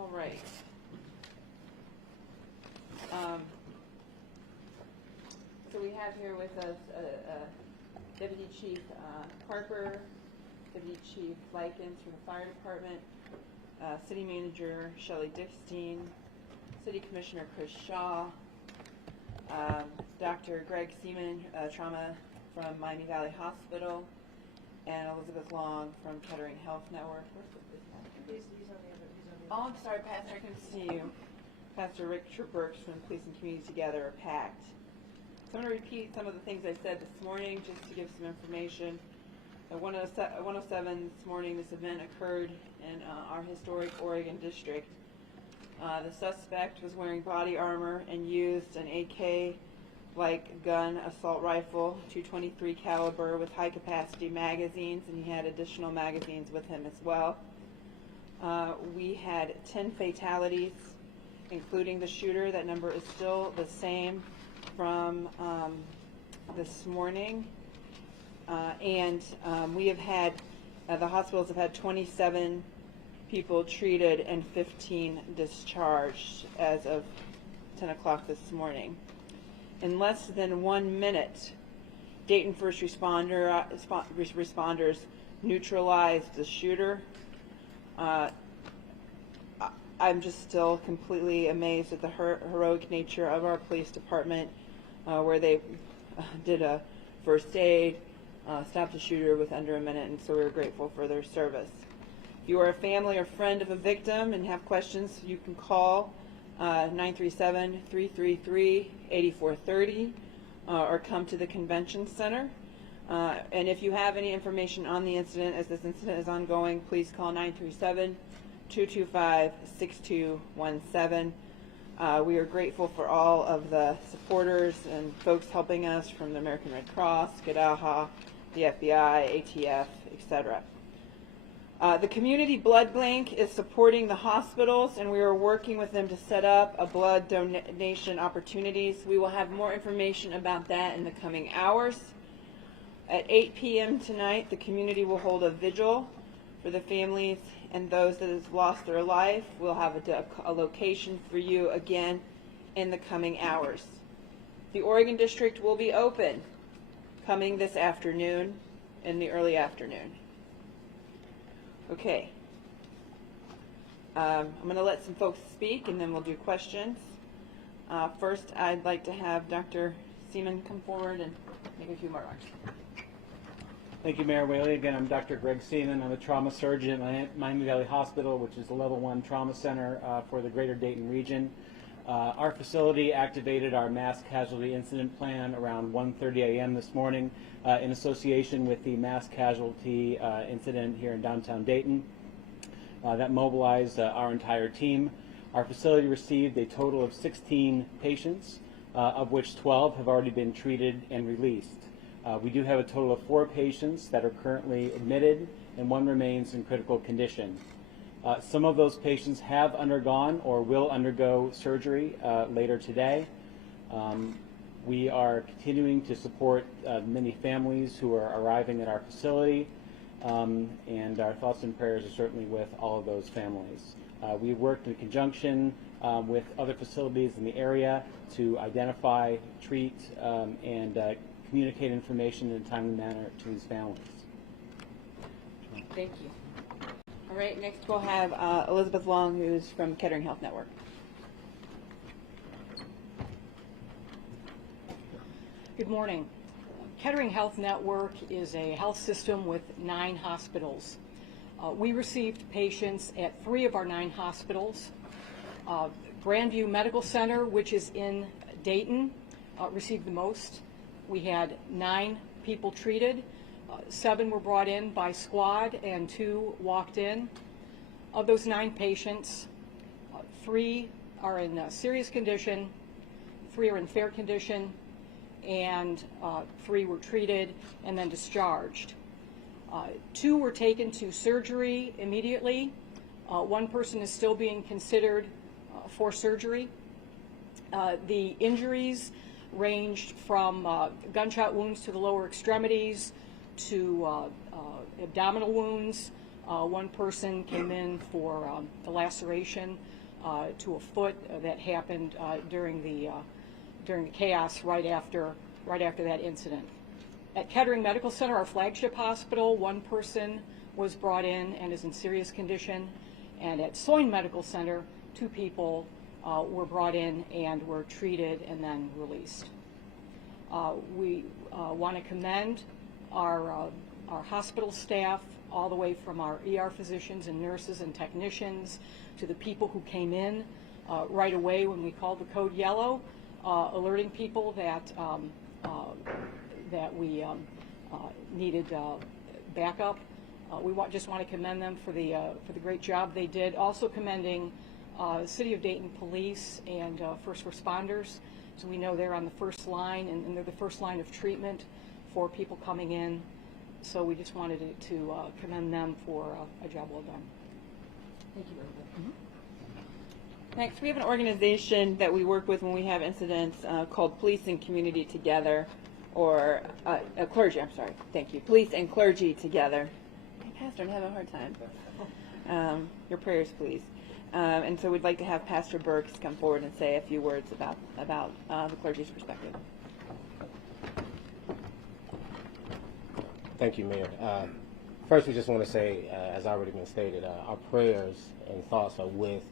All right. So we have here with us Deputy Chief Harper, Deputy Chief Likens from the Fire Department, City Manager Shelley Dickstein, City Commissioner Chris Shaw, Dr. Greg Seaman, trauma from Miami Valley Hospital, and Elizabeth Long from Kettering Health Network. Oh, I'm sorry, Pastor, I couldn't see you. Pastor Richard Burks from Police and Community Together are packed. So I'm going to repeat some of the things I said this morning just to give some information. At 107 this morning, this event occurred in our historic Oregon district. The suspect was wearing body armor and used an AK-like gun assault rifle, .223 caliber with high-capacity magazines, and he had additional magazines with him as well. We had 10 fatalities, including the shooter. That number is still the same from this morning. We have had, the hospitals have had 27 people treated and 15 discharged as of 10 o'clock this morning. In less than 1 minute, Dayton first responders neutralized the shooter. I'm just still completely amazed at the heroic nature of our police department, where they did a first aid, stopped a shooter with under a minute, and so we're grateful for their service. If you are a family or friend of a victim and have questions, you can call 937-333-8430 or come to the convention center. And if you have any information on the incident, as this incident is ongoing, please call 937-225-6217. We are grateful for all of the supporters and folks helping us from the American Red Cross, GDAHA, the FBI, ATF, etc. The Community Blood Bank is supporting the hospitals, and we are working with them to set up a blood donation opportunities. We will have more information about that in the coming hours. At 8 p.m. tonight, the community will hold a vigil for the families and those that have lost their life. We'll have a location for you again in the coming hours. The Oregon District will be open coming this afternoon in the early afternoon. Okay. I'm going to let some folks speak and then we'll do questions. First, I'd like to have Dr. Seaman come forward and make a few more remarks. Thank you, Mayor Whaley. Again, I'm Dr. Greg Seaman. I'm a trauma surgeon at Miami Valley Hospital, which is the Level 1 trauma center for the greater Dayton region. Our facility activated our mass casualty incident plan around 1:30 a.m. this morning in association with the mass casualty incident here in downtown Dayton. That mobilized our entire team. Our facility received a total of 16 patients, of which 12 have already been treated and released. We do have a total of 4 patients that are currently admitted, and 1 remains in critical condition. Some of those patients have undergone or will undergo surgery later today. We are continuing to support many families who are arriving at our facility, and our thoughts and prayers are certainly with all of those families. We worked in conjunction with other facilities in the area to identify, treat, and communicate information in a timely manner to these families. Thank you. All right, next we'll have Elizabeth Long, who's from Kettering Health Network. Good morning. Kettering Health Network is a health system with 9 hospitals. We received patients at 3 of our 9 hospitals. Grandview Medical Center, which is in Dayton, received the most. We had 9 people treated. 7 were brought in by squad and 2 walked in. Of those 9 patients, 3 are in serious condition, 3 are in fair condition, and 3 were treated and then discharged. 2 were taken to surgery immediately. 1 person is still being considered for surgery. The injuries ranged from gunshot wounds to the lower extremities to abdominal wounds, One person came in for a laceration to a foot that happened during the chaos right after that incident. At Kettering Medical Center, our flagship hospital, one person was brought in and is in serious condition. And at Soin Medical Center, 2 people were brought in and were treated and then released. We want to commend our hospital staff, all the way from our ER physicians and nurses and technicians to the people who came in right away when we called the code yellow, alerting people that we needed backup. We just want to commend them for the great job they did. Also commending City of Dayton Police and first responders. So we know they're on the first line, and they're the first line of treatment for people coming in. So we just wanted to commend them for a job well done. Thank you very much. Next, we have an organization that we work with when we have incidents called Police and Community Together, or Clergy, I'm sorry, thank you. Police and Clergy Together. Pastor, I'm having a hard time. Your prayers, please. And so we'd like to have Pastor Burks come forward and say a few words about the clergy's perspective. Thank you, Mayor. First, we just want to say, as already been stated, our prayers and thoughts are with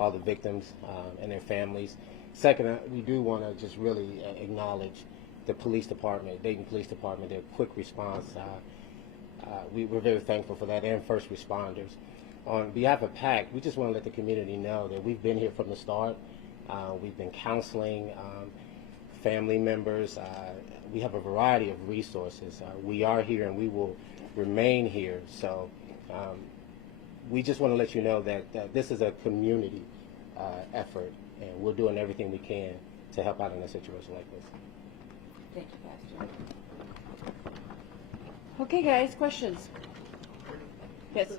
all the victims and their families. Second, we do want to just really acknowledge the police department, Dayton Police Department, their quick response. We're very thankful for that, and first responders. On behalf of PAC, we just want to let the community know that we've been here from the start. We've been counseling family members. We have a variety of resources. We are here and we will remain here. So we just want to let you know that this is a community effort, and we're doing everything we can to help out in a situation like this. Thank you, Pastor. Okay, guys, questions? Yes.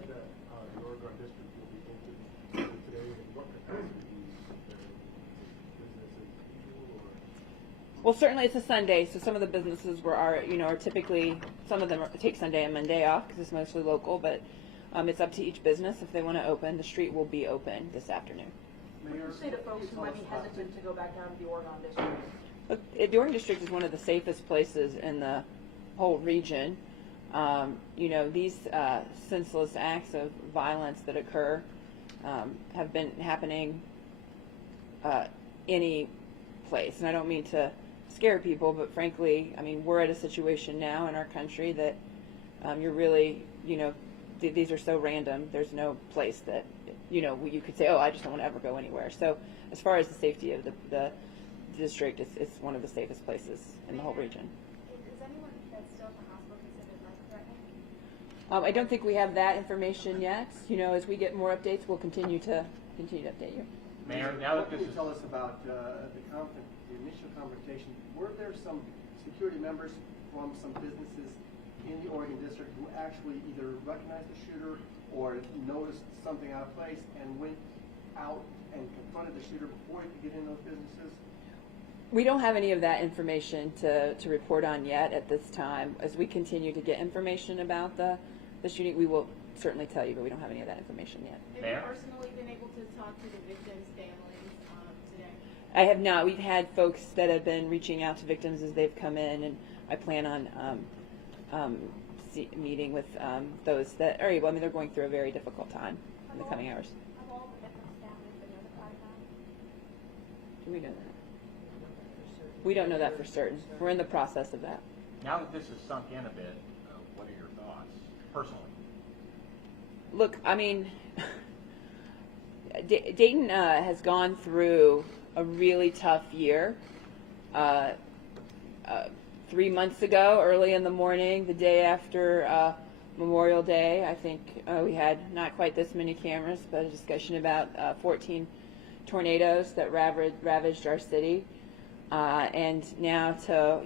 Well, certainly it's a Sunday, so some of the businesses are typically, some of them take Sunday and Monday off because it's mostly local, but it's up to each business if they want to open. The street will be open this afternoon. What do you say to folks who might be hesitant to go back down to the Oregon District? Look, the Oregon District is one of the safest places in the whole region. These senseless acts of violence that occur have been happening any place. And I don't mean to scare people, but frankly, I mean, we're at a situation now in our country that you're really, these are so random. There's no place that, you could say, oh, I just don't want to ever go anywhere. So as far as the safety of the district, it's one of the safest places in the whole region. Is anyone that's still in the hospital considered life-threatening? I don't think we have that information yet. As we get more updates, we'll continue to update you. Mayor, now that this Can you is... tell us about the initial confrontation? Were there some security members from some businesses in the Oregon District who actually either recognized the shooter or noticed something out of place and went out and confronted the shooter before he could get in those businesses? We don't have any of that information to report on yet at this time. As we continue to get information about the shooting, we will certainly tell you, but we don't have any of that information yet. Have Mayor? you personally been able to talk to the victims' families today? I have not. We've had folks that have been reaching out to victims as they've come in, and I plan on meeting with those that are able. I mean, they're going through a very difficult time in the coming hours. Have all the victims' families been notified now? Do we know that? We don't know that for certain. We're in the process of that. Now that this has sunk in a bit, what are your thoughts, personally? Look, I mean, Dayton has gone through a really tough year. 3 months ago, early in the morning, the day after Memorial Day, I think we had not quite this many cameras, but a discussion about 14 tornadoes that ravaged our city. And now to,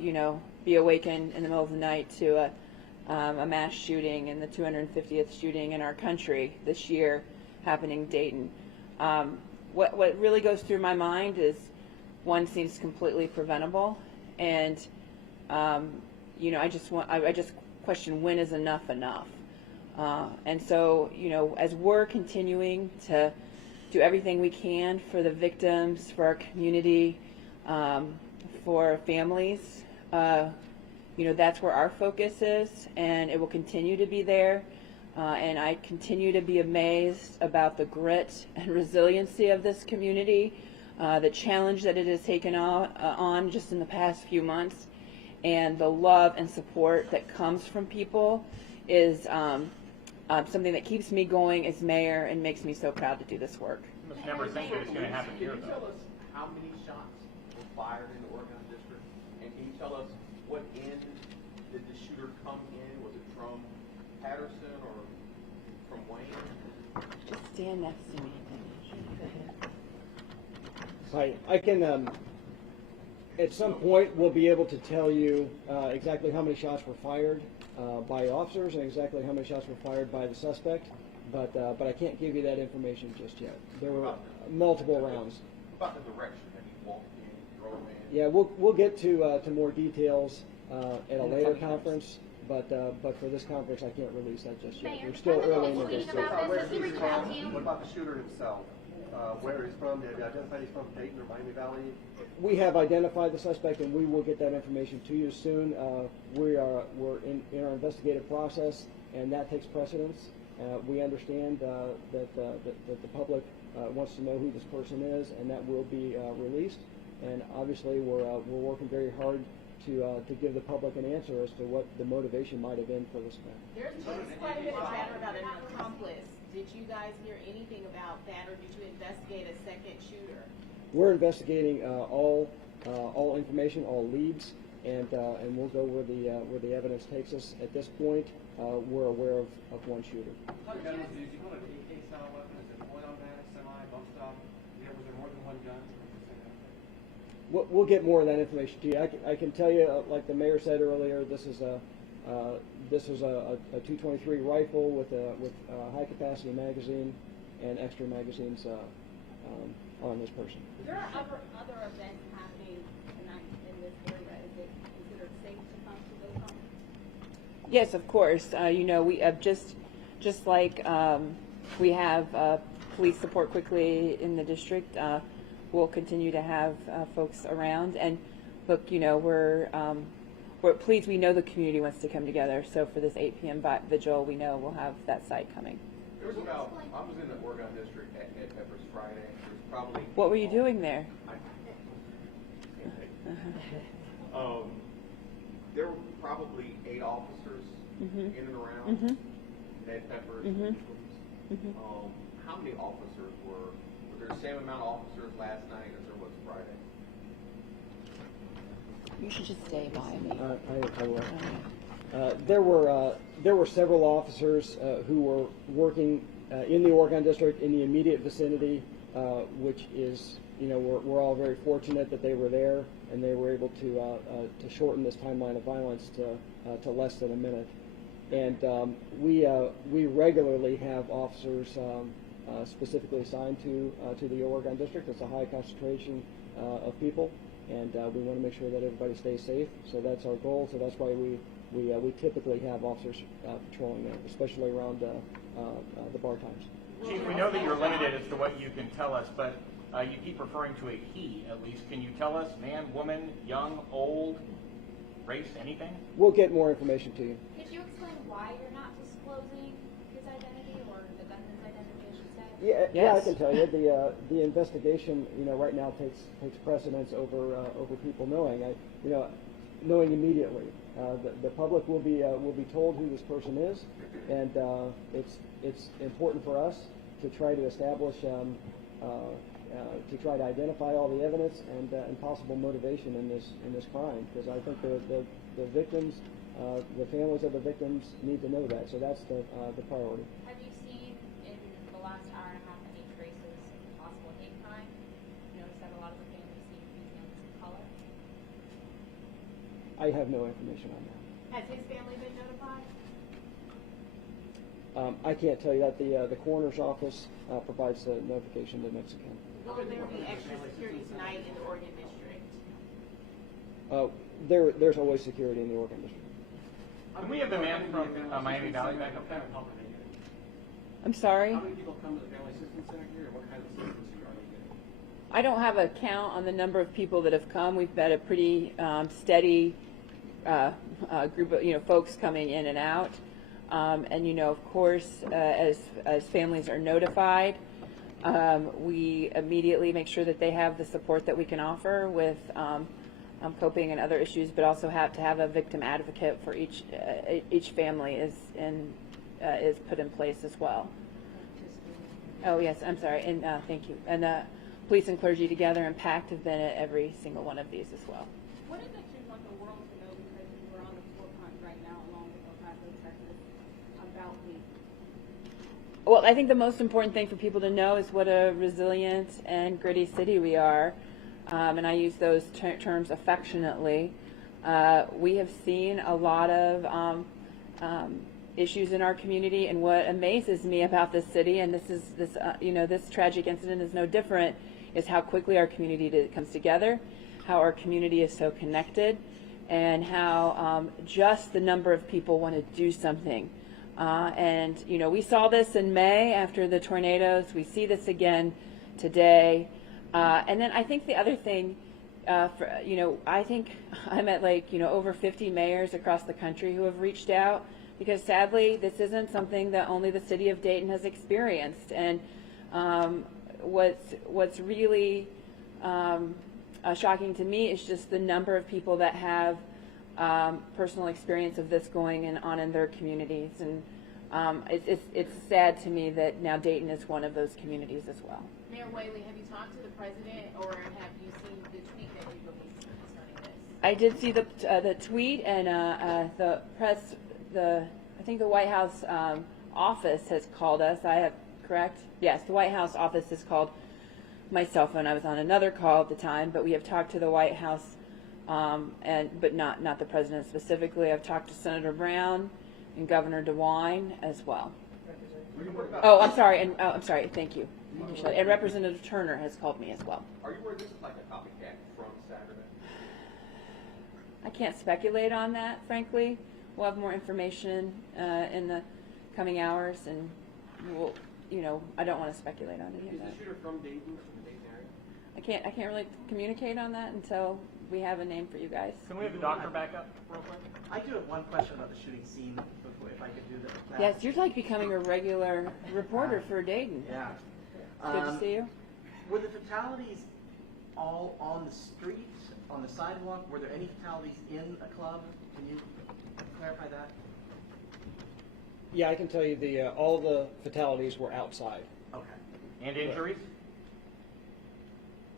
be awakened in the middle of the night to a mass shooting and the 250th shooting in our country this year happening in Dayton. What really goes through my mind is one seems completely preventable, and I just question when is enough enough. And so, as we're continuing to do everything we can for the victims, for our community, for families, that's where our focus is, and it will continue to be there. And I continue to be amazed about the grit and resiliency of this community, the challenge that it has taken on just in the past few months, and the love and support that comes from people is something that keeps me going as mayor and makes me so proud to do this work. You must never think that it's going to happen here, Can you tell though. us how many shots were fired in the Oregon district? And can you tell us what end did the shooter come in? Was it from Patterson or from Wayne? Just stand next to me. I can, at some point, we'll be able to tell you exactly how many shots were fired by officers and exactly how many shots were fired by the suspect, but I can't give you that information just yet. There were multiple rounds. About the direction that he walked in, drove in? Yeah, we'll get to more details at a later conference, but for this conference, I can't release that just yet. We're still early in the investigation. Where is he from? What about the shooter himself? Where he's from? Have you identified he's from Dayton or Miami Valley? We have identified the suspect, and we will get that information to you soon. We're in our investigative process, and that takes precedence. We understand that the public wants to know who this person is, and that will be released. And obviously, we're working very hard to give the public an answer as to what the motivation might have been for this event. There's quite a bit of chatter about an accomplice. Did you guys hear anything about that, or did you investigate a second shooter? We're investigating all information, all leads, and we'll go where the evidence takes us. At this point, we're aware of one shooter. What gun was used? You call it an AK style weapon? Is it automatic, semi, bump stock? Was there more than one gun? We'll get more of that information to you. I can tell you, like the mayor said earlier, this is a 223 rifle with a high capacity magazine and extra magazines on this person. There are other events happening tonight in this area. Is it considered safe to come to those homes? Yes, of course. We have just like we have police support quickly in the district. We'll continue to have folks around. And look, we're pleased. We know the community wants to come together. So for this 8 p.m. vigil, we know we'll have that site coming. There was I was in the Oregon district at Peppers Friday. There was probably. What were you doing there? There were probably 8 officers in and around Ned Peppers. How many officers were there the same amount of officers last night as there was Friday? You should just stay by me. I will. There were several officers who were working in the Oregon district in the immediate vicinity, which is, we're all very fortunate that they were there and they were able to shorten this timeline of violence to less than a minute. And we regularly have officers specifically assigned to the Oregon district. It's a high concentration of people, and we want to make sure that everybody stays safe. So that's our goal. So that's why we typically have officers patrolling there, especially around the bar times. Chief, we know that you're limited as to what you can tell us, but you keep referring to a he, at least. Can you tell us, man, woman, young, old, race, anything? We'll get more information to you. Could you explain why you're not disclosing his identity or the gunman's identity, I should say? Yeah, I can tell you the investigation, right now takes precedence over people knowing. Knowing immediately. The public will be told who this person is, and it's important for us to try to establish, to try to identify all the evidence and possible motivation in this crime, because I think the victims, the families of the victims need to know that. So that's the priority. Have you seen in the last hour and a half any traces of possible hate crime? You notice that a lot of the families seem to be families of color. I have no information on that. Has his family been notified? I can't tell you that. The coroner's office provides the notification to Mexican. Will there be extra security tonight in the Oregon district? There's always security in the Oregon district. Can we have the man from Miami Valley back up there? I'm sorry? How many people come to the Family Assistance Center here, and what kind of assistance are they getting? I don't have a count on the number of people that have come. We've had a pretty steady group of folks coming in and out, and of course, as families are notified, we immediately make sure that they have the support that we can offer with coping and other issues, but also have to have a victim advocate for each family is put in place as well. Oh yes, I'm sorry, and thank you. And police and clergy together and PACT have been at every single one of these as well. What is it you want the world to know, because we're on the forefront right now along with Paso, Texas, about the Well, I think the most important thing for people to know is what a resilient and gritty city we are, and I use those terms affectionately. We have seen a lot of issues in our community, and what amazes me about this city, and this tragic incident is no different, is how quickly our community comes together, how our community is so connected, and how just the number of people want to do something. And we saw this in May after the tornadoes. We see this again today. And then I think the other thing, I think I'm at over 50 mayors across the country who have reached out, because sadly this isn't something that only the city of Dayton has experienced. And what's really shocking to me is just the number of people that have personal experience of this going on in their communities, and it's sad to me that now Dayton is one of those communities as well. Mayor Whaley, have you talked to the president, or have you seen the tweet that he released concerning this? I did see the tweet, and the press, I think the White House office has called us. Correct? Yes, the White House office has called my cell phone. I was on another call at the time, but we have talked to the White House, but not the president specifically. I've talked to Senator Brown and Governor DeWine as well. Oh, I'm sorry, and I'm sorry. Thank you. And Representative Turner has called me as well. Are you worried this is like a copycat from Saturday? I can't speculate on that, frankly. We'll have more information in the coming hours, and we'll, I don't want to speculate on any of that. Is the shooter from Dayton, from the Dayton area? I can't really communicate on that until we have a name for you guys. Can we have the doctor back up real quick? I do have one question about the shooting scene, if I could do that. Yes, you're like becoming a regular reporter for Dayton. Yeah. Good to see you. Were the fatalities all on the streets, on the sidewalk? Were there any fatalities in a club? Can you clarify that? Yeah, I can tell you all the fatalities were outside. Okay. And injuries?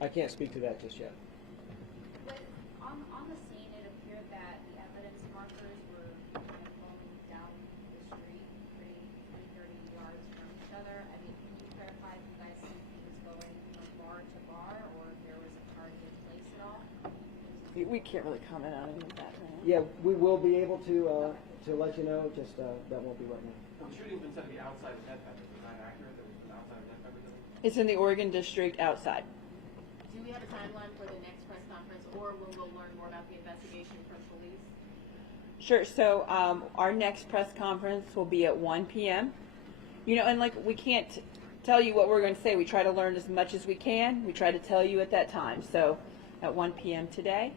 I can't speak to that just yet. On the scene, it appeared that the evidence markers were kind of flowing down the street, 30 yards from each other. I mean, can you clarify if you guys think he was going from bar to bar, or if there was a targeted place at all? We can't really comment on any of that right now. Yeah, we will be able to let you know. Just that won't be right now. The shooting's been said to be outside of death pepper. Is that accurate? That it was outside of death pepper? It's in the Oregon District outside. Do we have a timeline for the next press conference, or will we learn more about the investigation from police? Sure. So our next press conference will be at 1 p.m. And we can't tell you what we're going to say. We try to learn as much as we can. We try to tell you at that time. So at 1 p.m. today.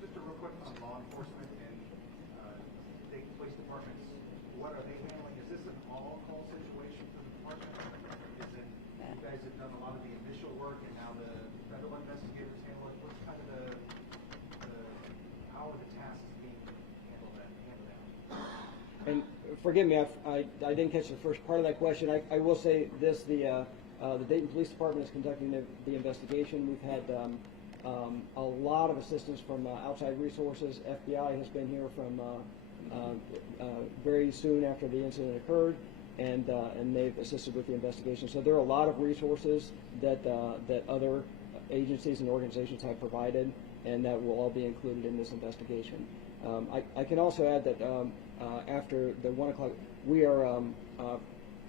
Just a real quick on law enforcement and Dayton Police Departments. What are they handling? Is this an all-call situation for the department? Is it you guys have done a lot of the initial work, and now the federal investigators handle it? What's kind of how are the tasks being handled out? And forgive me, I didn't catch the first part of that question. I will say this: the Dayton Police Department is conducting the investigation. We've had a lot of assistance from outside resources. FBI has been here from very soon after the incident occurred, and they've assisted with the investigation. So there are a lot of resources that other agencies and organizations have provided, and that will all be included in this investigation. I can also add that after the 1 o'clock, we are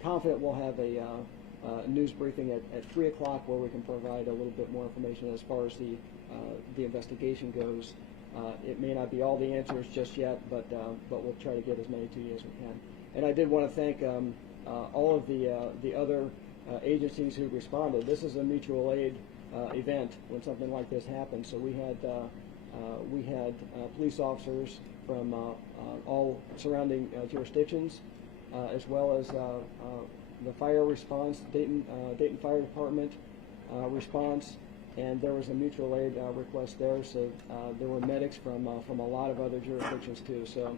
confident we'll have a news briefing at 3 o'clock where we can provide a little bit more information as far as the investigation goes. It may not be all the answers just yet, but we'll try to get as many to you as we can. And I did want to thank all of the other agencies who responded. This is a mutual aid event when something like this happens. So we had police officers from all surrounding jurisdictions, as well as the fire response, Dayton Fire Department response, and there was a mutual aid request there. So there were medics from a lot of other jurisdictions too. So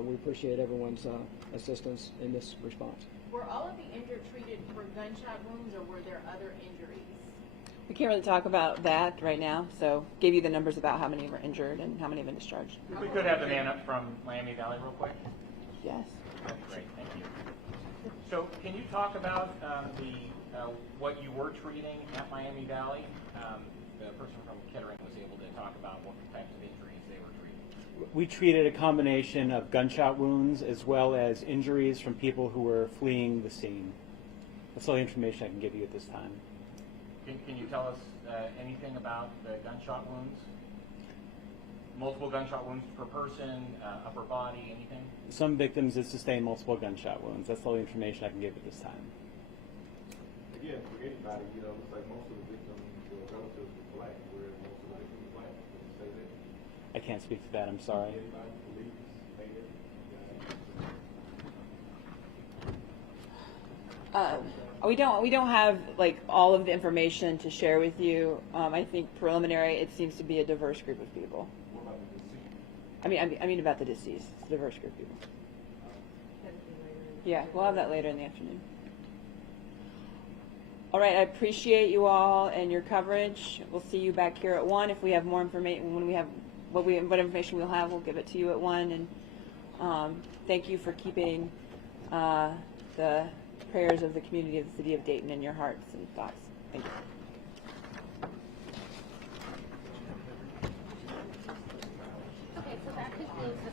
we appreciate everyone's assistance in this response. Were all of the injured treated for gunshot wounds, or were there other injuries? We can't really talk about that right now, so gave you the numbers about how many were injured and how many have been discharged. If we could have the man up from Miami Valley real quick. Yes. That's great, thank you. So can you talk about what you were treating at Miami Valley? The person from Kettering was able to talk about what types of injuries they were treating. We treated a combination of gunshot wounds as well as injuries from people who were fleeing the scene. That's all the information I can give you at this time. Can you tell us anything about the gunshot wounds? Multiple gunshot wounds per person, upper body, anything? Some victims have sustained multiple gunshot wounds. That's all the information I can give at this time. Again, for anybody, you know, it's like most of the victims were relatives were black, whereas most of the victims were black. Can you say that? I can't speak to that. I'm sorry. Anybody, police, native, We don't have like all of the information to share with you. I think preliminary, it seems to be a diverse group of people. what about the deceased? I mean about the deceased. It's a diverse group of people. Yeah, we'll have that later in the afternoon. All right, I appreciate you all and your coverage. We'll see you back here at 1. If we have more information, when we have what information we'll have, we'll give it to you at 1. And thank you for keeping the prayers of the community of the city of Dayton in your hearts and thoughts. Thank you. Okay, so that concludes the